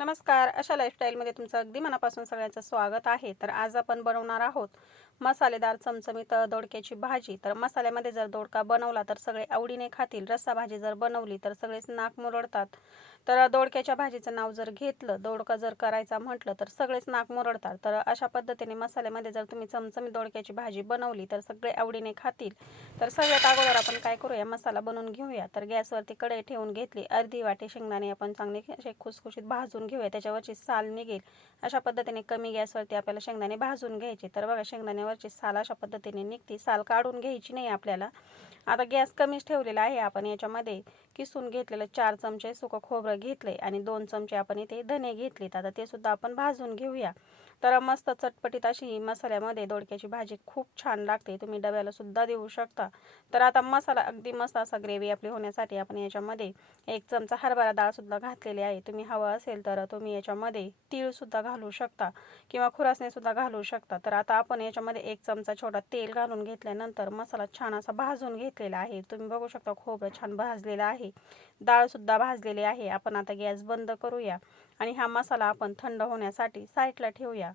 नमस्कार. अशा लाईफस्टाईलमध्ये तुमचं अगदी मनापासून सगळ्यांचं स्वागत आहे. तर आज आपण बनवणार आहोत मसालेदार चमचमीत दोडक्याची भाजी. तर मसाल्यामध्ये जर दोडका बनवला तर सगळे आवडीने खातील. रस्सा भाजी जर बनवली तर सगळेच नाक मुरडतात. तर दोडक्याच्या भाजीचं नाव जर घेतलं दोडका जर करायचा म्हटलं तर सगळेच नाक मुरडतात. तर अशा पद्धतीने मसाल्यामध्ये जर तुम्ही चमचमी दोडक्याची भाजी बनवली तर सगळे आवडीने खातील. तर सगळ्यात अगोदर आपण काय करूया? मसाला बनवून घेऊया. तर गॅसवरती कढई ठेवून घेतली. अर्धी वाटी शेंगदाणे आपण चांगले असे खुसखुशीत भाजून घेऊया. त्याच्यावरची साल निघेल. अशा पद्धतीने कमी गॅसवरती आपल्याला शेंगदाणे भाजून घ्यायचे. तर बघा शेंगदाण्यावरची साल अशा पद्धतीने निघते. साल काढून घ्यायची नाही आपल्याला. आता गॅस कमीच ठेवलेला आहे. आपण याच्यामध्ये किसून घेतलेलं चार चमचे सुकं खोबरं घेतले आणि दोन चमचे आपण इथे धने घेतलेत. आता ते सुद्धा आपण भाजून घेऊया. तर मस्त चटपटीत अशी मसाल्यामध्ये दोडक्याची भाजी खूप छान लागते. तुम्ही डब्याला सुद्धा देऊ शकता. तर आता मसाला अगदी मस्त असा ग्रेव्ही आपली होण्यासाठी आपण याच्यामध्ये एक चमचा हरभरा डाळ सुद्धा घातलेली आहे. तुम्ही हवं असेल तर तुम्ही याच्यामध्ये तीळ सुद्धा घालू शकता किंवा खुरासणे सुद्धा घालू शकता. तर आता आपण याच्यामध्ये एक चमचा छोटा तेल घालून घेतल्यानंतर मसाला छान असा भाजून घेतलेला आहे. तुम्ही बघू शकता खोबरं छान भाजलेलं आहे. डाळ सुद्धा भाजलेली आहे. आपण आता गॅस बंद करूया. आणि हा मसाला आपण थंड होण्यासाठी साईडला ठेवूया.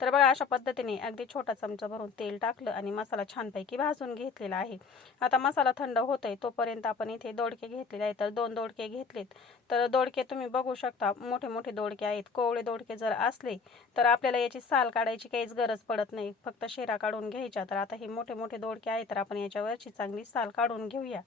तर बघा अशा पद्धतीने अगदी छोटा चमचा भरून तेल टाकलं आणि मसाला छानपैकी भाजून घेतलेला आहे. आता मसाला थंड होत आहे तोपर्यंत आपण इथे दोडके घेतलेले आहेत. तर दोन दोडके घेतलेत. तर दोडके तुम्ही बघू शकता मोठे मोठे दोडके आहेत. कोवळे दोडके जर असले तर आपल्याला याची साल काढायची काहीच गरज पडत नाही. फक्त शेरा काढून घ्यायच्या. तर आता हे मोठे मोठे दोडके आहेत. तर आपण याच्यावरची चांगली साल काढून घेऊया.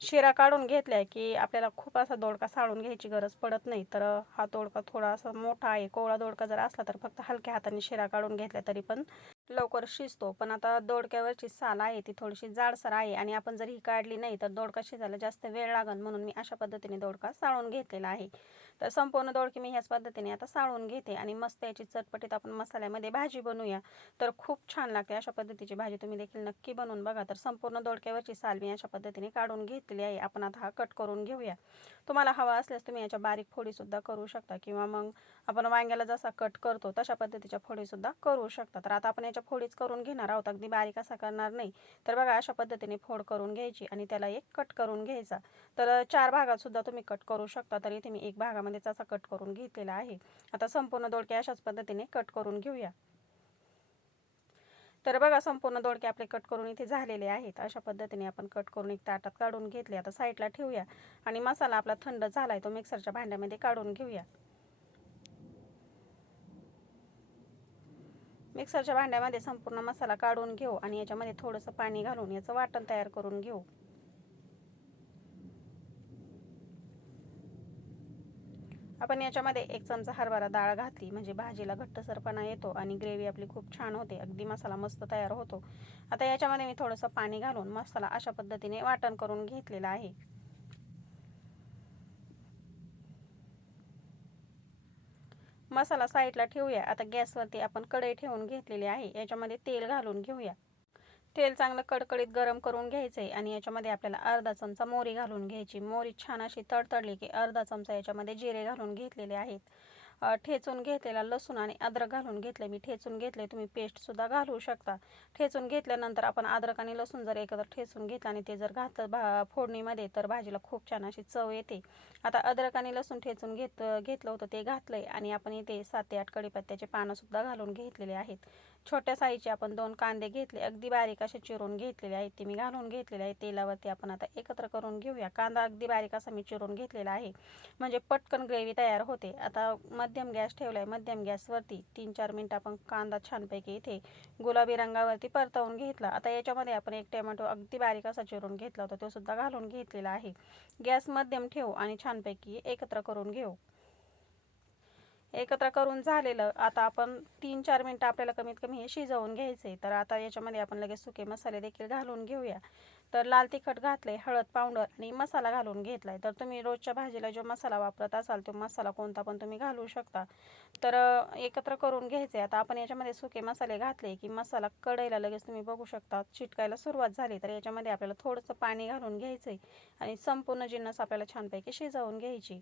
शिरा काढून घेतल्या की आपल्याला खूप असा दोडका साळून घ्यायची गरज पडत नाही. तर हा दोडका थोडा असा मोठा आहे. कोवळा दोडका जर असला तर फक्त हलक्या हाताने शिरा काढून घेतला तरी पण लवकर शिजतो. पण आता दोडक्यावरची साल आहे ती थोडीशी जाडसर आहे आणि आपण जर ही काढली नाही तर दोडका शिजायला जास्त वेळ लागन म्हणून मी अशा पद्धतीने दोडका साळून घेतलेला आहे. तर संपूर्ण दोडकी मी ह्याच पद्धतीने आता साळून घेते आणि मस्त याची चटपटीत आपण मसाल्यामध्ये भाजी बनवूया. तर खूप छान लागते अशा पद्धतीची भाजी तुम्ही देखील नक्की बनवून बघा. तर संपूर्ण दोडक्यावरची साल मी अशा पद्धतीने काढून घेतली आहे. आपण आता हा कट करून घेऊया. तुम्हाला हवा असल्यास तुम्ही याच्या बारीक फोडीसुद्धा करू शकता किंवा मग आपण वांग्याला जसा कट करतो तशा पद्धतीच्या फोडीसुद्धा करू शकता. तर आता आपण याच्या फोडीच करून घेणार आहोत. अगदी बारीक असा करणार नाही. तर बघा अशा पद्धतीने फोड करून घ्यायची आणि त्याला एक कट करून घ्यायचा. तर चार भागात सुद्धा तुम्ही कट करू शकता. तर इथे मी एक भागामध्येच असा कट करून घेतलेला आहे. आता संपूर्ण दोडके अशाच पद्धतीने कट करून घेऊया. तर बघा संपूर्ण दोडके आपले कट करून इथे झालेले आहेत. अशा पद्धतीने आपण कट करून एक ताटात काढून घेतले. आता साईडला ठेवूया. आणि मसाला आपला थंड झालाय तो मिक्सरच्या भांड्यामध्ये काढून घेऊया. मिक्सरच्या भांड्यामध्ये संपूर्ण मसाला काढून घेऊ आणि याच्यामध्ये थोडंसं पाणी घालून याचं वाटण तयार करून घेऊ. आपण याच्यामध्ये एक चमचा हरभरा डाळ घातली म्हणजे भाजीला घट्टसरपणा येतो आणि ग्रेव्ही आपली खूप छान होते. अगदी मसाला मस्त तयार होतो. आता याच्यामध्ये मी थोडंसं पाणी घालून मसाला अशा पद्धतीने वाटण करून घेतलेला आहे. मसाला साईडला ठेवूया. आता गॅसवरती आपण कढई ठेवून घेतलेली आहे. याच्यामध्ये तेल घालून घेऊया. तेल चांगलं कडकडीत गरम करून घ्यायचं आहे आणि याच्यामध्ये आपल्याला अर्धा चमचा मोरी घालून घ्यायची. मोरी छान अशी तडतडली की अर्धा चमचा याच्यामध्ये जिरे घालून घेतलेले आहेत. ठेचून घेतलेला लसूण आणि अद्रक घालून घेतले. मी ठेचून घेतले तुम्ही पेस्टसुद्धा घालू शकता. ठेचून घेतल्यानंतर आपण अद्रक आणि लसूण जर एकत्र ठेचून घेतलं आणि ते जर घातलं भा फोडणीमध्ये तर भाजीला खूप छान अशी चव येते. आता अद्रक आणि लसूण ठेचून घेत घेतलं होतं ते घातलंय आणि आपण इथे सात ते आठ कडीपत्त्याचे पानंसुद्धा घालून घेतलेले आहेत. छोट्या साईजचे आपण दोन कांदे घेतले. अगदी बारीक असे चिरून घेतलेले आहेत. ते मी घालून घेतलेले आहे. तेलावरती आपण आता एकत्र करून घेऊया. कांदा अगदी बारीक असा मी चिरून घेतलेला आहे. म्हणजे पटकन ग्रेव्ही तयार होते. आता मध्यम गॅस ठेवला आहे मध्यम गॅसवरती तीन चार मिनटं आपण कांदा छानपैकी इथे गुलाबी रंगावरती परतवून घेतला. आता याच्यामध्ये आपण एक टोमॅटो अगदी बारीक असा चिरून घेतला होता. तो सुद्धा घालून घेतलेला आहे. गॅस मध्यम ठेवू आणि छानपैकी एकत्र करून घेऊ. एकत्र करून झालेलं. आता आपण तीन चार मिनटं आपल्याला कमीत कमी हे शिजवून घ्यायचे तर आता याच्यामध्ये आपण लगेच सुके मसाले देखील घालून घेऊया. तर लाल तिखट घातले हळद पावडर आणि मसाला घालून घेतला आहे तर तुम्ही रोजच्या भाजीला जो मसाला वापरत असाल तो मसाला कोणता पण तुम्ही घालू शकता. तर एकत्र करून घ्यायचे आता आपण याच्यामध्ये सुके मसाले घातले की मसाला कढईला लगेच तुम्ही बघू शकता. चिटकायला सुरुवात झाली. तर याच्यामध्ये आपल्याला थोडंसं पाणी घालून घ्यायचं आहे आणि संपूर्ण जिन्नस आपल्याला छानपैकी शिजवून घ्यायची.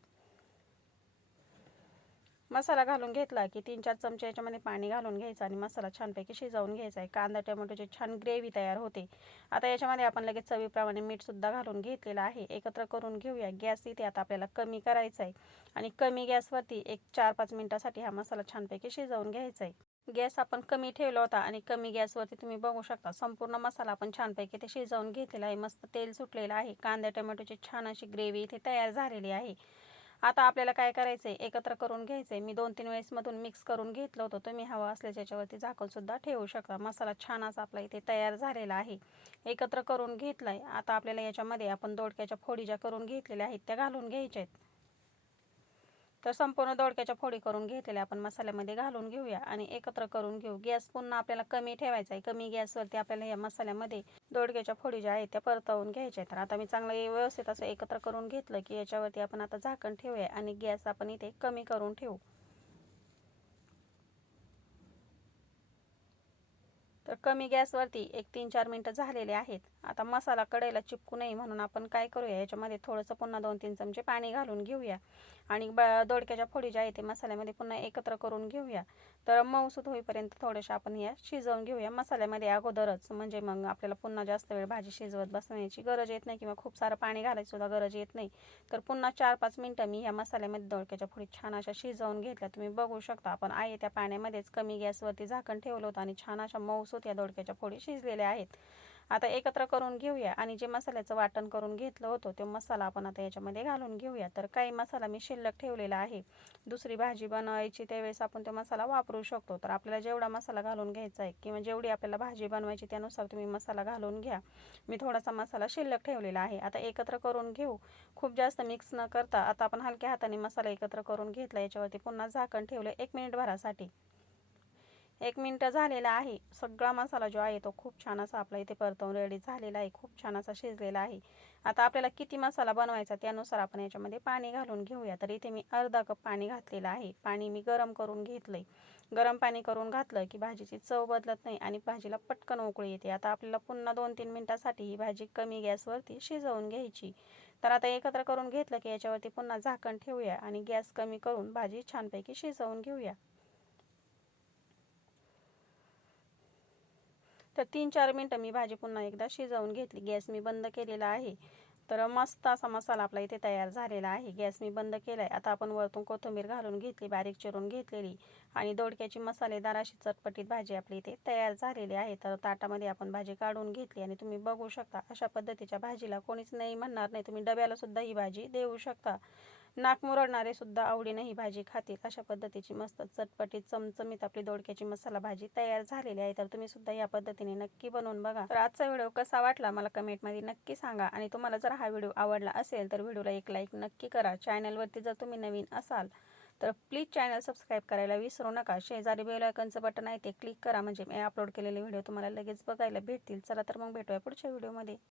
मसाला घालून घेतला की तीन चार चमचे याच्यामध्ये पाणी घालून घ्यायचं आणि मसाला छानपैकी शिजवून घ्यायचा आहे. कांदा टोमॅटोची छान ग्रेव्ही तयार होते. आता याच्यामध्ये आपण लगेच चवीप्रमाणे मीठसुद्धा घालून घेतलेलं आहे. एकत्र करून घेऊया. गॅस इथे आता आपल्याला कमी करायचा आहे. आणि कमी गॅसवरती एक चार पाच मिनटासाठी हा मसाला छानपैकी शिजवून घ्यायचा आहे. गॅस आपण कमी ठेवला होता आणि कमी गॅसवरती तुम्ही बघू शकता संपूर्ण मसाला आपण छानपैकी ते शिजवून घेतलेला आहे. मस्त तेल सुटलेलं आहे. कांदा टोमॅटोची छान अशी ग्रेव्ही इथे तयार झालेली आहे. आता आपल्याला काय करायचं आहे एकत्र करून घ्यायचं आहे मी दोन तीन वेळेसमधून मिक्स करून घेतलं होतं. तुम्ही हवा असल्याच्या याच्यावरती झाकणसुद्धा ठेवू शकता. मसाला छान असा आपला इथे तयार झालेला आहे. एकत्र करून घेतला आहे आता आपल्याला याच्यामध्ये आपण दोडक्याच्या फोडी ज्या करून घेतलेल्या आहेत त्या घालून घ्यायच्या आहेत. तर संपूर्ण दोडक्याच्या फोडी करून घेतलेल्या आपण मसाल्यामध्ये घालून घेऊया आणि एकत्र करून घेऊ. गॅस पुन्हा आपल्याला कमी ठेवायचा आहे. कमी गॅसवरती आपल्याला या मसाल्यामध्ये दोडक्याच्या फोडी ज्या आहेत त्या परतवून घ्यायच्या तर आता मी चांगलं व्यवस्थित असं एकत्र करून घेतलं की याच्यावरती आपण आता झाकण ठेवूया आणि गॅस आपण इथे कमी करून ठेवू. तर कमी गॅसवरती एक तीन चार मिनटं झालेले आहेत. आता मसाला कडेला चिपकू नये म्हणून आपण काय करूया? याच्यामध्ये थोडंसं पुन्हा दोन तीन चमचे पाणी घालून घेऊया. आणि ब दोडक्याच्या फोडी ज्या आहे ते मसाल्यामध्ये पुन्हा एकत्र करून घेऊया. तर मऊसूत होईपर्यंत थोड्याशा आपण या शिजवून घेऊया. मसाल्यामध्ये अगोदरच म्हणजे मग आपल्याला पुन्हा जास्त वेळ भाजी शिजवत बसण्याची गरज येत नाही किंवा खूप सारं पाणी घालायचीसुद्धा गरज येत नाही. तर पुन्हा चार पाच मिनटं मी ह्या मसाल्यामध्ये दोडक्याच्या फोडी छान अशा शिजवून घेतल्या. तुम्ही बघू शकता आपण आहे त्या पाण्यामध्येच कमी गॅसवरती झाकण ठेवलं होतं आणि छान अशा मऊसूत या दोडक्याच्या फोडी शिजलेल्या आहेत. आता एकत्र करून घेऊया. आणि जे मसाल्याचं वाटण करून घेतलं होतं तो मसाला आपण आता याच्यामध्ये घालून घेऊया. तर काही मसाला मी शिल्लक ठेवलेला आहे. दुसरी भाजी बनवायची त्यावेळेस आपण तो मसाला वापरू शकतो. तर आपल्याला जेवढा मसाला घालून घ्यायचा आहे किंवा जेवढी आपल्याला भाजी बनवायची त्यानुसार तुम्ही मसाला घालून घ्या. मी थोडासा मसाला शिल्लक ठेवलेला आहे. आता एकत्र करून घेऊ. खूप जास्त मिक्स न करता आता आपण हलक्या हाताने मसाला एकत्र करून घेतला. याच्यावरती पुन्हा झाकण ठेवलं एक मिनिट भरासाठी. एक मिनटं झालेला आहे. सगळा मसाला जो आहे तो खूप छान असा आपला इथे परतवून रेडी झालेला आहे. खूप छान असा शिजलेला आहे. आता आपल्याला किती मसाला बनवायचा त्यानुसार आपण याच्यामध्ये पाणी घालून घेऊया. तर इथे मी अर्धा कप पाणी घातलेलं आहे. पाणी मी गरम करून घेतलं आहे गरम पाणी करून घातलं की भाजीची चव बदलत नाही आणि भाजीला पटकन उकळी येते. आता आपल्याला पुन्हा दोन तीन मिनटासाठी ही भाजी कमी गॅसवरती शिजवून घ्यायची. तर आता एकत्र करून घेतलं की याच्यावरती पुन्हा झाकण ठेवूया आणि गॅस कमी करून भाजी छानपैकी शिजवून घेऊया. तर तीन चार मिनटं मी भाजी पुन्हा एकदा शिजवून घेतली. गॅस मी बंद केलेला आहे. तर मस्त असा मसाला आपला इथे तयार झालेला आहे. गॅस मी बंद केला आहे आता आपण वरतून कोथिंबीर घालून घेतली बारीक चिरून घेतलेली आणि दोडक्याची मसालेदार अशी चटपटीत भाजी आपली इथे तयार झालेली आहे. तर ताटामध्ये आपण भाजी काढून घेतली आणि तुम्ही बघू शकता अशा पद्धतीच्या भाजीला कोणीच नाही म्हणणार नाही. तुम्ही डब्यालासुद्धा ही भाजी देऊ शकता. नाक मुरडणारे सुद्धा आवडीने ही भाजी खातील. अशा पद्धतीची मस्त चटपटीत चमचमीत आपली दोडक्याची मसाला भाजी तयार झालेली आहे. तर तुम्ही सुद्धा या पद्धतीने नक्की बनवून बघा. तर आजचा व्हिडिओ कसा वाटला मला कमेंटमध्ये नक्की सांगा. आणि तुम्हाला जर हा व्हिडिओ आवडला असेल तर व्हिडिओला एक लाईक नक्की करा. चॅनलवरती जर तुम्ही नवीन असाल तर प्लीज चॅनल सबस्क्राईब करायला विसरू नका. शेजारी बेल आयकनचं बटन आहे ते क्लिक करा. म्हणजे मी अपलोड केलेले व्हिडिओ तुम्हाला लगेच बघायला भेटतील. चला तर मग भेटूया पुढच्या व्हिडिओमध्ये.